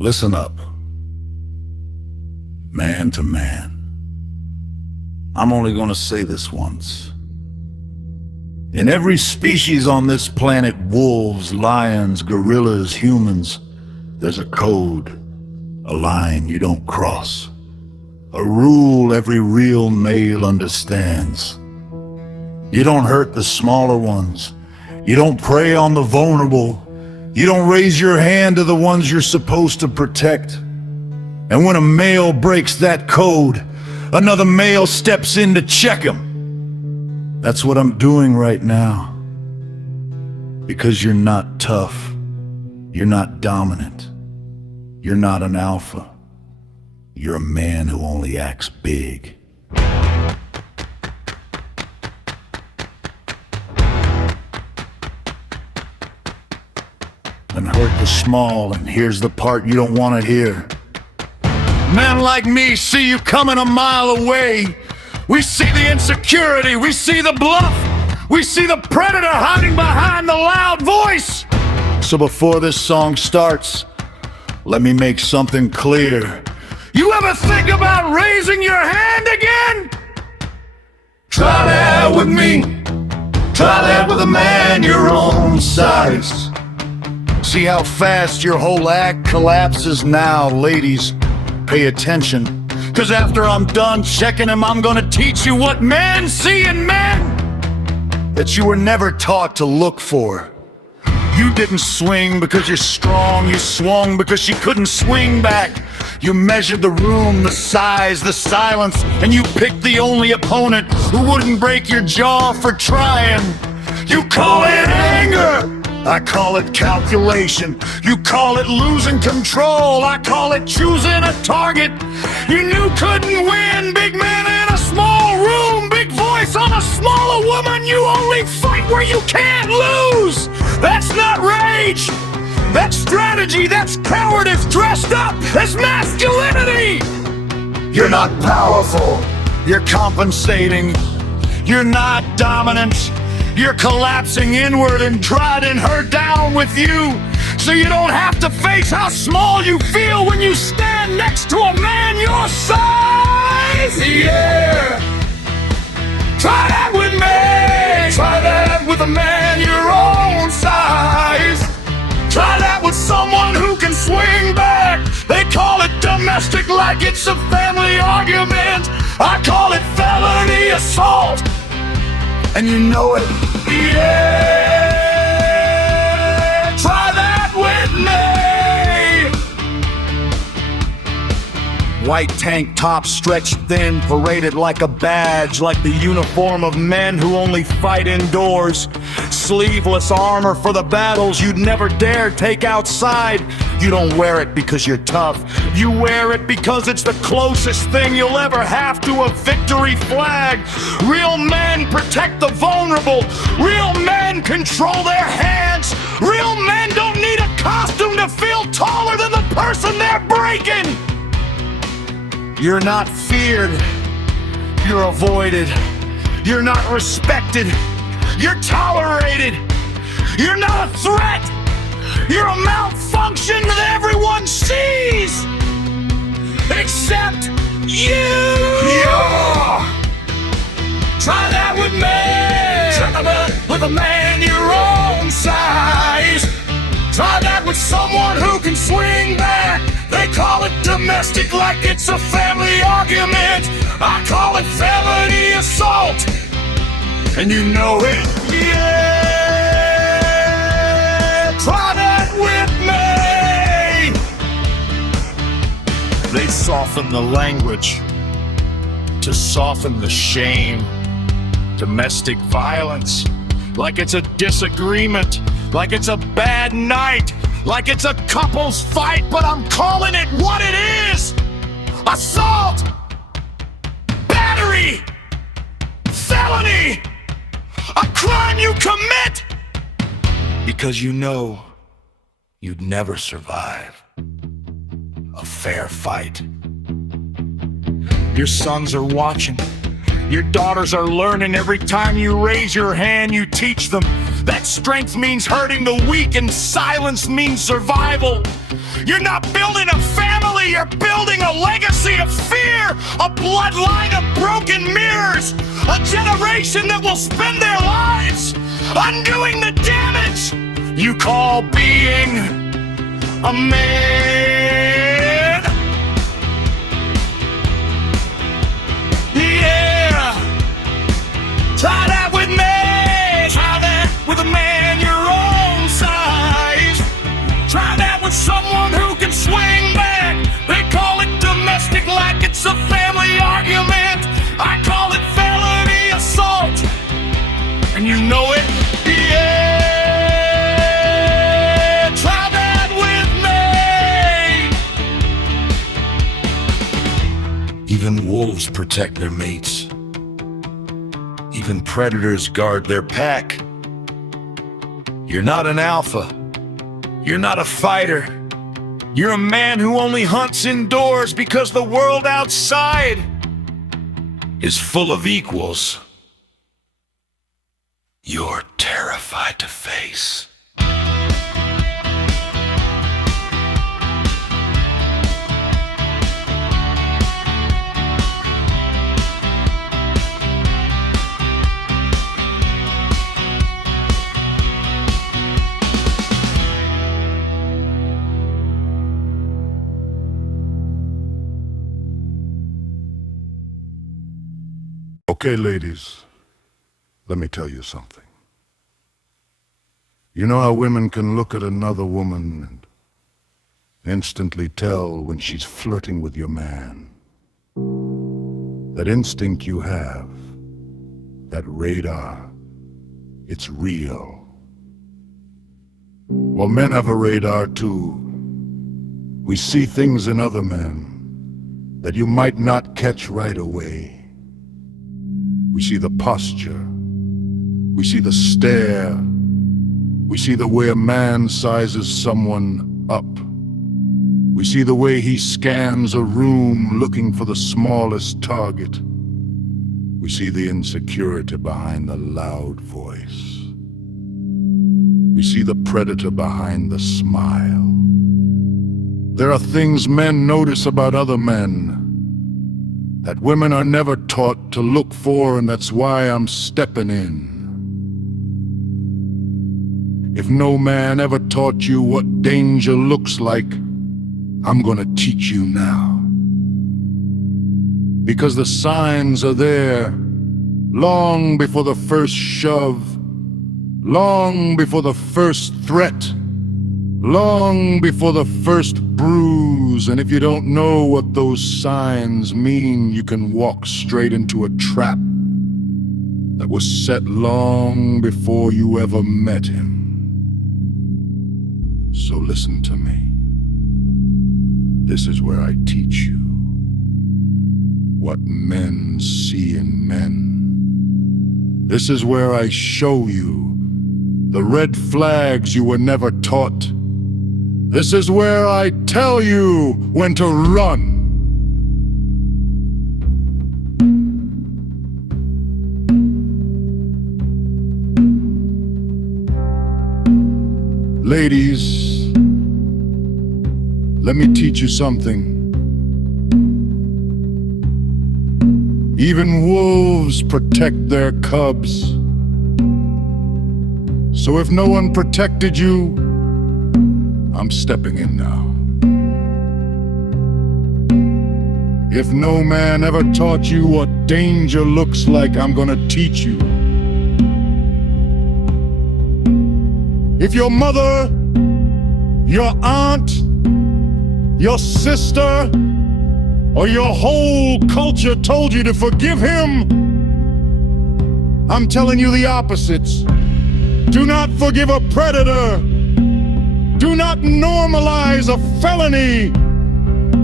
Listen up, man to man. I'm only gonna say this once. In every species on this planet, wolves, lions, gorillas, humans, there's a code, a line you don't cross, a rule every real male understands. You don't hurt the smaller ones. You don't prey on the vulnerable. You don't raise your hand to the ones you're supposed to protect. And when a male breaks that code, another male steps in to check him. That's what I'm doing right now. Because you're not tough. You're not dominant. You're not an alpha. You're a man who only acts big. And hurt the small, and here's the part you don't want to hear. Men like me see you coming a mile away. We see the insecurity, we see the bluff, we see the predator hiding behind the loud voice. So before this song starts, let me make something clear. You ever think about raising your hand again? Try that with me. Try that with a man your own size. See how fast your whole act collapses now, ladies. Pay attention, 'cause after I'm done checking him, I'm gonna teach you what men see in men that you were never taught to look for. You didn't swing because you're strong, you swung because she couldn't swing back. You measured the room, the size, the silence, and you picked the only opponent who wouldn't break your jaw for trying. You call it anger, I call it calculation. You call it losing control, I call it choosing a target. You knew couldn't win, big man in a small room, big voice on a smaller woman. You only fight where you can't lose. That's not rage, that's strategy, that's cowardice dressed up as masculinity. You're not powerful, you're compensating. You're not dominant, you're collapsing inward and driving her down with you, so you don't have to face how small you feel when you stand next to a man your size. Yeah, try that with me. Try that with a man your own size. Try that with someone who can swing back. They call it domestic like it's a family argument. I call it felony assault, and you know it. Yeah, try that with me. White tank top stretched thin, paraded like a badge, like the uniform of men who only fight indoors. Sleeveless armor for the battles you'd never dare take outside. You don't wear it because you're tough. You wear it because it's the closest thing you'll ever have to a victory flag. Real men protect the vulnerable. Real men control their hands. Real men don't need a costume to feel taller than the person they're breaking. You're not feared. You're avoided. You're not respected. You're tolerated. You're not a threat. You're a malfunction that everyone sees, except you. Yeah. Try that with me. Try that with a man your own size. Try that with someone who can swing back. They call it domestic like it's a family argument. I call it felony assault, and you know it. Yeah, try that with me. They soften the language to soften the shame. Domestic violence, like it's a disagreement, like it's a bad night, like it's a couple's fight, but I'm calling it what it is. Assault, battery, felony, a crime you commit because you know you'd never survive a fair fight. Your sons are watching, Your daughters are learning every time you raise your hand, you teach them that strength means hurting the weak and silence means survival. You're not building a family, you're building a legacy of fear, a bloodline of broken mirrors, a generation that will spend their lives undoing the damage you call being a man. Yeah, try that with me, try that with a man your own size, try that with someone who can swing back. They call it domestic like it's a family argument. I call it felony assault, and you know it. Yeah, try that with me. Even wolves protect their mates. Even predators guard their pack. You're not an alpha. You're not a fighter. You're a man who only hunts indoors because the world outside is full of equals you're terrified to face. Okay, ladies, let me tell you something. You know how women can look at another woman and instantly tell when she's flirting with your man? That instinct you have, that radar, it's real. Well, men have a radar too. We see things in other men that you might not catch right away. We see the posture, we see the stare, we see the way a man sizes someone up. We see the way he scans a room looking for the smallest target. We see the insecurity behind the loud voice. We see the predator behind the smile. There are things men notice about other men that women are never taught to look for, and that's why I'm stepping in. If no man ever taught you what danger looks like, I'm gonna teach you now. Because the signs are there, long before the first shove, long before the first threat, long before the first bruise. And if you don't know what those signs mean, you can walk straight into a trap that was set long before you ever met him. So listen to me. This is where I teach you what men see in men. This is where I show you the red flags you were never taught. This is where I tell you when to run. Ladies, let me teach you something. Even wolves protect their cubs. So if no one protected you, I'm stepping in now. If no man ever taught you what danger looks like, I'm gonna teach you. If your mother, your aunt, your sister, or your whole culture told you to forgive him, I'm telling you the opposites. Do not forgive a predator. Do not normalize a felony.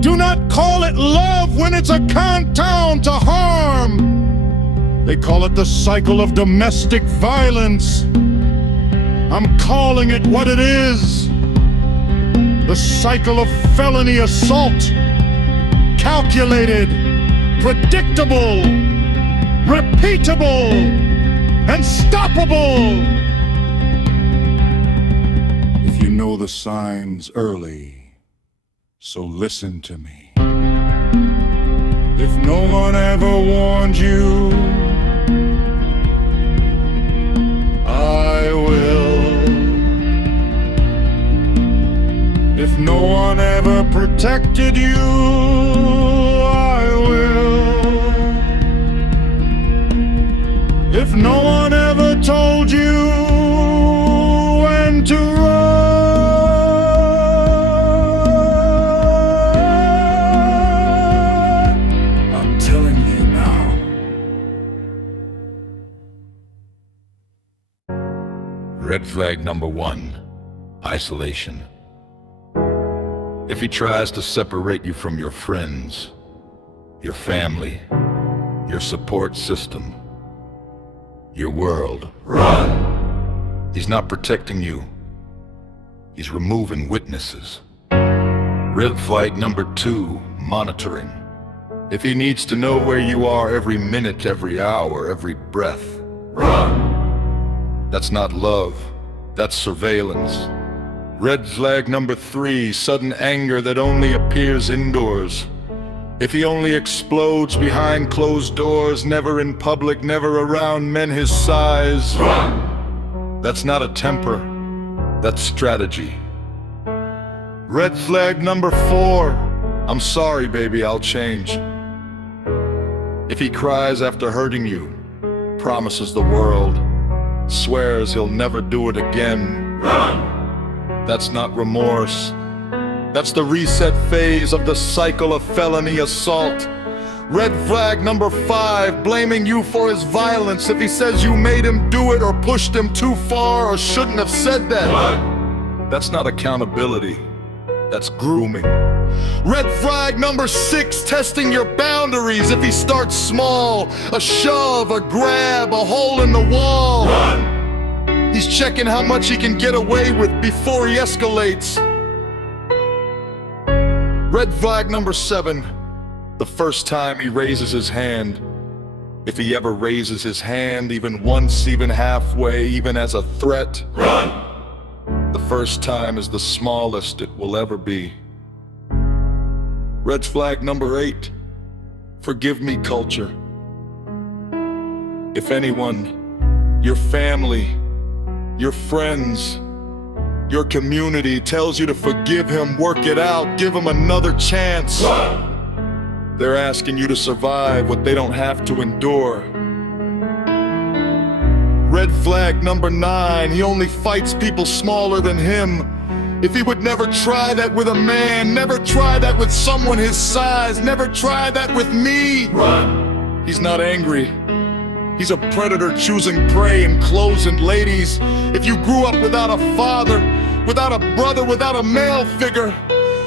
Do not call it love when it's a countdown to harm. They call it the cycle of domestic violence. I'm calling it what it is. The cycle of felony assault. Calculated, predictable, repeatable, unstoppable. If you know the signs early, so listen to me. If no one ever warned you, I will. If no one ever protected you, I will. If no one ever told you when to run, I'm telling you now. Red flag number 1, isolation. If he tries to separate you from your friends, your family, your support system, your world, run! He's not protecting you. He's removing witnesses. Red flag number 2, monitoring. If he needs to know where you are every minute, every hour, every breath, run! That's not love, that's surveillance. Red flag number 3, sudden anger that only appears indoors. If he only explodes behind closed doors, never in public, never around men his size, run! That's not a temper, that's strategy. Red flag number 4, I'm sorry baby, I'll change. If he cries after hurting you, promises the world, swears he'll never do it again, run! That's not remorse. That's the reset phase of the cycle of felony assault. Red flag number 5, blaming you for his violence. If he says you made him do it or pushed him too far or shouldn't have said that, that's not accountability. That's grooming. Red flag number 6, testing your boundaries. If he starts small, a shove, a grab, a hole in the wall, run! He's checking how much he can get away with before he escalates. Red flag number 7, the first time he raises his hand. If he ever raises his hand, even once, even halfway, even as a threat, run! The first time is the smallest it will ever be. Red flag number 8, forgive me culture. If anyone, your family, your friends, your community tells you to forgive him, work it out, give him another chance, they're asking you to survive what they don't have to endure. Red flag number 9, he only fights people smaller than him. If he would never try that with a man, never try that with someone his size, never try that with me, run! He's not angry. He's a predator choosing prey and closing. Ladies, if you grew up without a father, without a brother, without a male figure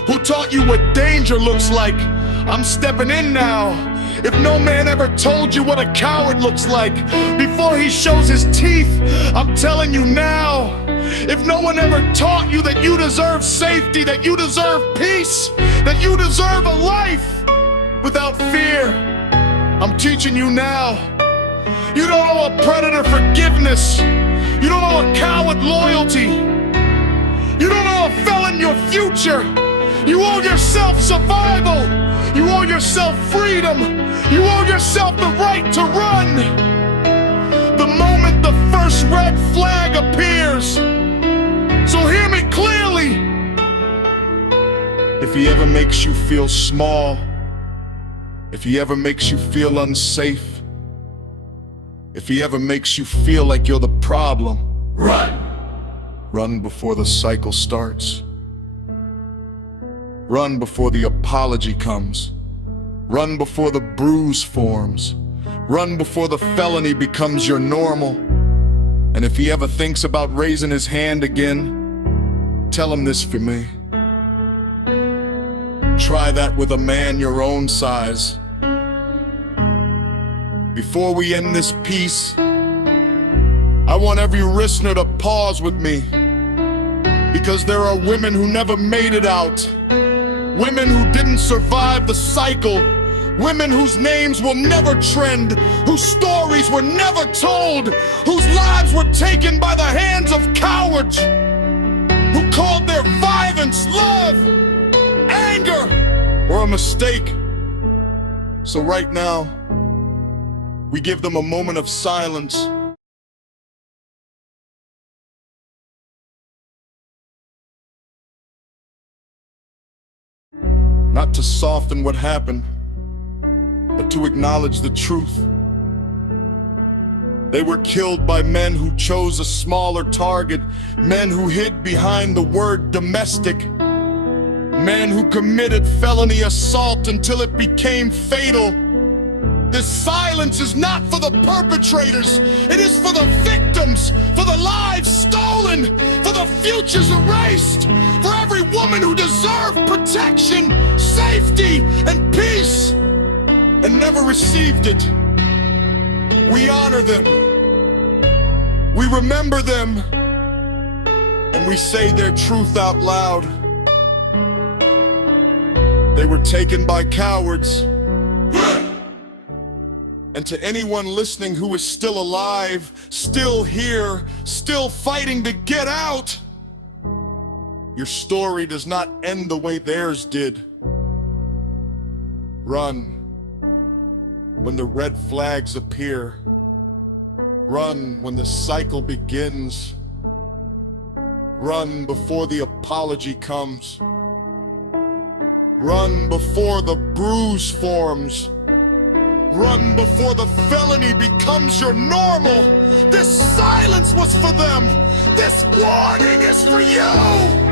who taught you what danger looks like, I'm stepping in now. If no man ever told you what a coward looks like before he shows his teeth, I'm telling you now. If no one ever taught you that you deserve safety, that you deserve peace, that you deserve a life without fear, I'm teaching you now. You don't owe a predator forgiveness. You don't owe a coward loyalty. You don't owe a felon your future. You owe yourself survival. You owe yourself freedom. You owe yourself the right to run. The moment the first red flag appears. So hear me clearly. If he ever makes you feel small, if he ever makes you feel unsafe, if he ever makes you feel like you're the problem, run! Run before the cycle starts. Run before the apology comes. Run before the bruise forms. Run before the felony becomes your normal. And if he ever thinks about raising his hand again, tell him this for me. Try that with a man your own size. Before we end this piece, I want every listener to pause with me, because there are women who never made it out, women who didn't survive the cycle, Women whose names will never trend, whose stories were never told, whose lives were taken by the hands of cowards, who called their violence love, anger, or a mistake. So right now, we give them a moment of silence. Not to soften what happened, but to acknowledge the truth. They were killed by men who chose a smaller target, men who hid behind the word domestic, men who committed felony assault until it became fatal. This silence is not for the perpetrators, it is for the victims, for the lives stolen, for the futures erased, for every woman who deserved protection, safety, and peace, and never received it. We honor them, we remember them, and we say their truth out loud. They were taken by cowards. And to anyone listening who is still alive, still here, still fighting to get out, your story does not end the way theirs did. Run when the red flags appear. Run when the cycle begins. Run before the apology comes. Run before the bruise forms. Run before the felony becomes your normal. This silence was for them. This warning is for you.